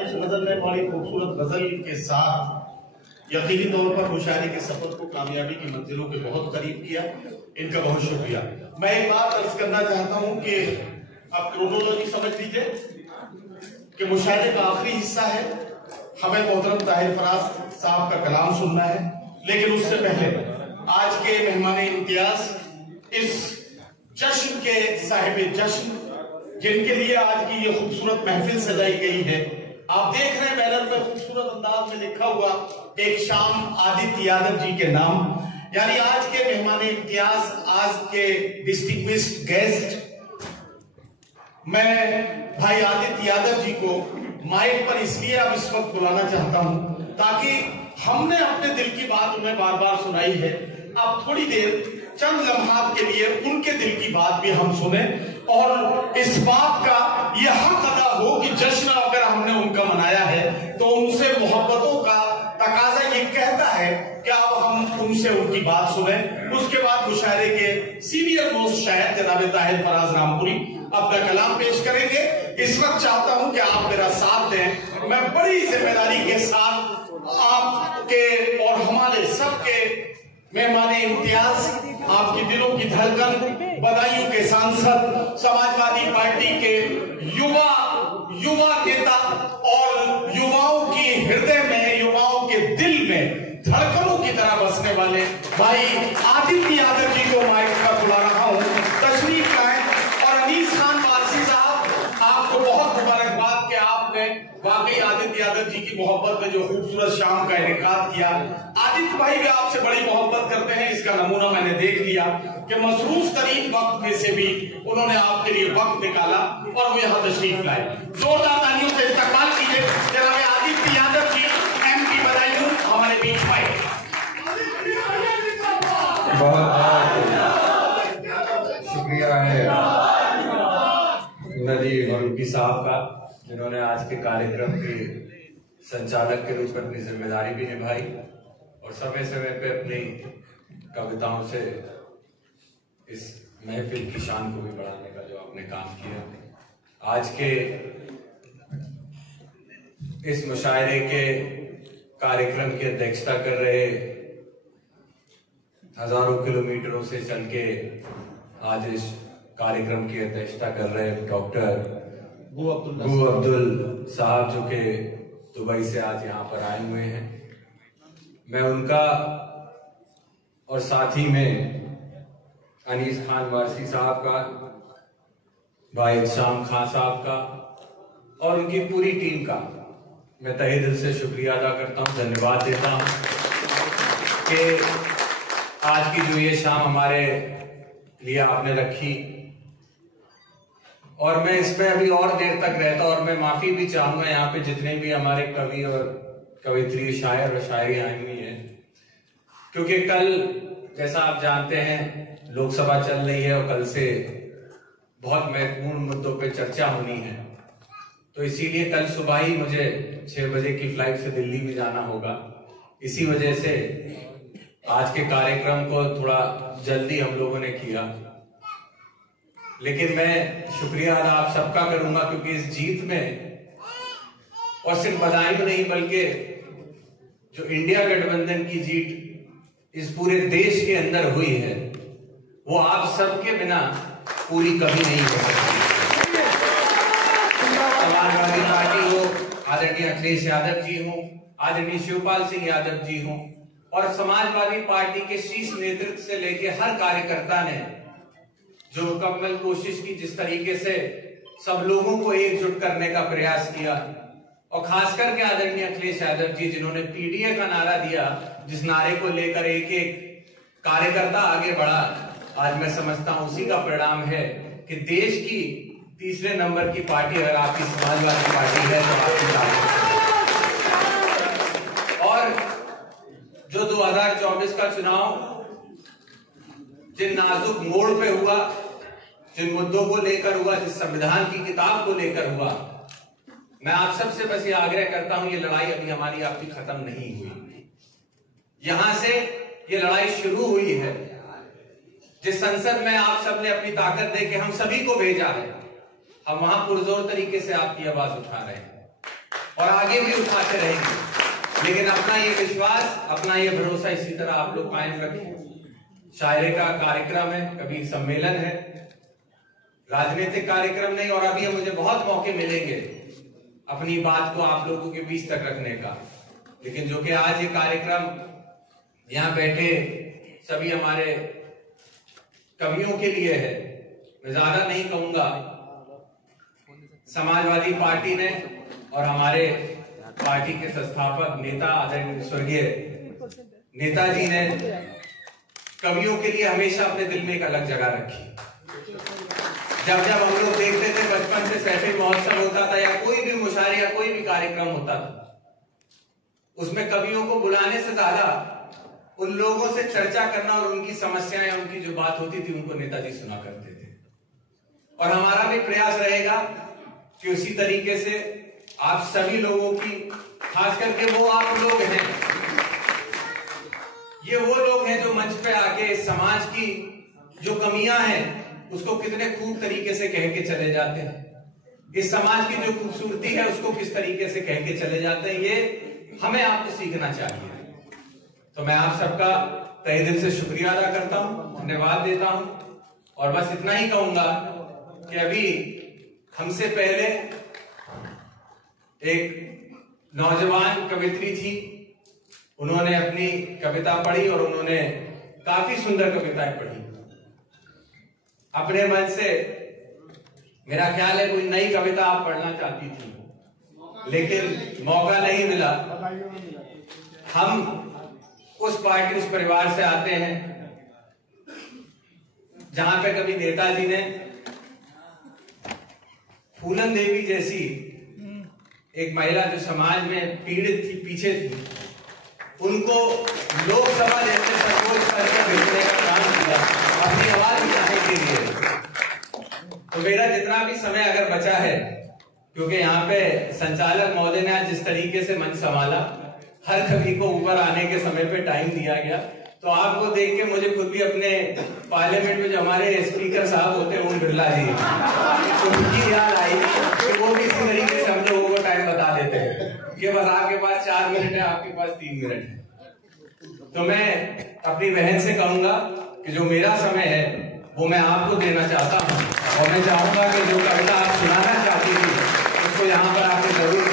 इस गजल में बड़ी खूबसूरत गजल के साथ यकीनी तौर पर मुशायरे के सफर को कामयाबी की मंजिलों के बहुत करीब किया। इनका बहुत शुक्रिया। मैं एक बात अर्ज करना चाहता हूं कि आप क्रोनोलॉजी समझ लीजिए कि मुशायरे का आखिरी हिस्सा है, हमें मोहतरम ताहिर फराज साहब का कलाम सुनना है, लेकिन उससे पहले आज के मेहमान इम्तियाज इस जश्न के साहिब जश्न जिनके लिए आज की ये खूबसूरत महफिल सजाई गई है, आप देख रहे हैं बैनर पर खूबसूरत अंदाज में लिखा हुआ एक शाम आदित्य यादव जी के नाम, यानी आज के मेहमान इम्तियाज, आज के डिस्टिंग्विश्ड गेस्ट, मैं भाई आदित्य यादव जी को माइक पर इसलिए अब इस वक्त बुलाना चाहता हूं ताकि हमने अपने दिल की बात उन्हें बार बार सुनाई है, अब थोड़ी देर चंद लम्हात के लिए उनके दिल की बात भी हम सुने और इस बात का यह हक अदा हो कि जश्न अगर हमने उनका मनाया है तो उनसे मोहब्बतों का तकाजा ये कहता है कि अब हम उनसे उनकी बात सुने। उसके बाद मुशायरे के सीनियर मोस्ट शायर जनाब ताहिर फराज रामपुरी अपना कलाम पेश करेंगे। इस वक्त चाहता हूं कि आप मेरा साथ दें, मैं बड़ी जिम्मेदारी के साथ आपके और हमारे सबके मेहमान इम्तियाज, आपके दिलों की धड़कन, बदायूं के सांसद, समाजवादी पार्टी के युवा नेता और युवाओं की हृदय में, युवाओं के दिल में धड़कनों की तरह बसने वाले भाई आदित्य यादव जी को माइक पर बुला रहा हूं, तशरीफ लाएं। और अनीस खान वारसी साहब, आपको बहुत मुबारकबाद कि आपने वाकई आदित्य यादव जी की मोहब्बत में जो खूबसूरत शाम का इनेकाद किया। आदित्य भाई भी आपसे बड़ी मोहब्बत करते हैं, इसका नमूना मैंने देख लिया कि मसरूफ तरीन वक्त में से भी उन्होंने आपके लिए वक्त निकाला और वो यहाँ तशरीफ लाए। जोरदार तालियों से इस्तकबाल कीजिए जनाब आदित्य यादव जी, MP बदायूं, हमारे बीच में। बहुत शुक्रिया है नदीम रुकी साहब का, जिन्होंने आज के कार्यक्रम के संचालक के रूप में अपनी जिम्मेदारी भी निभाई और समय समय पे अपनी कविताओं से इस महफिल की शान को भी बढ़ाने का जो आपने काम किया। आज के इस मुशायरे के कार्यक्रम की अध्यक्षता कर रहे, हजारों किलोमीटरों से चल के आज इस कार्यक्रम की अध्यक्षता कर रहे डॉक्टर गु अब्दुल साहब, जो कि दुबई से आज यहाँ पर आए हुए हैं, मैं उनका और साथ ही में अनीस खान वारसी साहब का, भाई शाम खान साहब का और उनकी पूरी टीम का मैं तहे दिल से शुक्रिया अदा करता हूँ, धन्यवाद देता हूँ कि आज की जो ये शाम हमारे लिए आपने रखी। और मैं इसमें अभी और देर तक रहता और मैं माफी भी चाहूंगा यहाँ पे जितने भी हमारे कवि और कवित्री, शायर और शायरी आई हुई हैं, क्योंकि कल जैसा आप जानते हैं लोकसभा चल रही है और कल से बहुत महत्वपूर्ण मुद्दों पे चर्चा होनी है, तो इसीलिए कल सुबह ही मुझे 6 बजे की फ्लाइट से दिल्ली में जाना होगा। इसी वजह से आज के कार्यक्रम को थोड़ा जल्दी हम लोगों ने किया, लेकिन मैं शुक्रिया अदा आप सबका करूंगा क्योंकि इस जीत में, और सिर्फ बदायूं नहीं बल्कि जो इंडिया गठबंधन की जीत इस पूरे देश के अंदर हुई है, वो आप सबके बिना पूरी कभी नहीं हो सकती। समाजवादी पार्टी हो, आदरणीय अखिलेश यादव जी हो, आदरणीय शिवपाल सिंह यादव जी हो, और समाजवादी पार्टी के शीर्ष नेतृत्व से लेके हर कार्यकर्ता ने जो मुकम्मल कोशिश की, जिस तरीके से सब लोगों को एकजुट करने का प्रयास किया, और खास करके आदरणीय अखिलेश यादव जी जिन्होंने पीडीए का नारा दिया, जिस नारे को लेकर एक एक कार्यकर्ता आगे बढ़ा, आज मैं समझता हूं उसी का परिणाम है कि देश की तीसरे नंबर की पार्टी अगर आपकी समाजवादी पार्टी है तो आपकी ताकत। और जो 2024 का चुनाव जिन नाजुक मोड़ पे हुआ, जिन मुद्दों को लेकर हुआ, जिस संविधान की किताब को लेकर हुआ, मैं आप सबसे बस ये आग्रह करता हूं, ये लड़ाई अभी हमारी आपकी खत्म नहीं हुई। यहां से ये लड़ाई शुरू हुई है। जिस संसद में आप सबने अपनी ताकत दे के हम सभी को भेजा है, हम वहां पुरजोर तरीके से आपकी आवाज उठा रहे हैं और आगे भी उठाते रहेंगे। लेकिन अपना ये विश्वास, अपना ये भरोसा इसी तरह आप लोग कायम रखें। शायरे का कार्यक्रम है, कभी सम्मेलन है, राजनीतिक कार्यक्रम नहीं। और अभी मुझे बहुत मौके मिलेंगे अपनी बात को आप लोगों के बीच तक रखने का। लेकिन जो कि आज ये कार्यक्रम यहाँ बैठे सभी हमारे कवियों के लिए है, मैं ज्यादा नहीं कहूंगा। समाजवादी पार्टी ने और हमारे पार्टी के संस्थापक नेता आदरणीय स्वर्गीय नेताजी ने कवियों के लिए हमेशा अपने दिल में एक अलग जगह रखी। जब जब हम लोग देखते थे बचपन से सहफी महोत्सव होता था या कोई भी मुशायरा या कोई भी कार्यक्रम होता था, उसमें कवियों को बुलाने से ज्यादा उन लोगों से चर्चा करना और उनकी समस्याएं, उनकी जो बात होती थी उनको नेताजी सुना करते थे। और हमारा भी प्रयास रहेगा कि उसी तरीके से आप सभी लोगों की, खास करके वो आप लोग हैं, ये वो लोग हैं जो मंच पे आके समाज की जो कमियां हैं उसको कितने खूब तरीके से कह के चले जाते हैं, इस समाज की जो खूबसूरती है उसको किस तरीके से कह के चले जाते हैं, ये हमें आपको सीखना चाहिए। तो मैं आप सबका तहे दिल से शुक्रिया अदा करता हूं, धन्यवाद देता हूं और बस इतना ही कहूंगा कि अभी हमसे पहले एक नौजवान कवित्री थी, उन्होंने अपनी कविता पढ़ी और उन्होंने काफी सुंदर कविताएं पढ़ी। अपने मन से मेरा ख्याल है कोई नई कविता आप पढ़ना चाहती थी, लेकिन मौका नहीं मिला। हम उस पार्टी, उस परिवार से आते हैं जहां पे कभी नेताजी ने फूलन देवी जैसी एक महिला जो समाज में पीड़ित थी, पीछे थी, उनको लोकसभा जैसे सर्वोच्च स्तर पर भेजने का काम किया अपनी आवाज उठाने के लिए। तो मेरा जितना भी समय अगर बचा है, क्योंकि यहाँ पे संचालक महोदय ने आज जिस तरीके से मंच संभाला, हर कवि को ऊपर आने के समय पे टाइम दिया गया, तो आपको देख के मुझे खुद भी अपने पार्लियामेंट में जो हमारे स्पीकर साहब होते हैं ओम बिरला जी, तो उनकी याद आई कि वो भी इसी तरीके से हम लोगों को टाइम बता देते हैं कि बस आपके पास 4 मिनट है, आपके पास 3 मिनट है। तो मैं अपनी बहन से कहूंगा कि जो मेरा समय है वो मैं आपको देना चाहता हूँ और मैं चाहूंगा कि जो कविता आप सुनाना चाहती थी उसको यहाँ पर आपको जरूर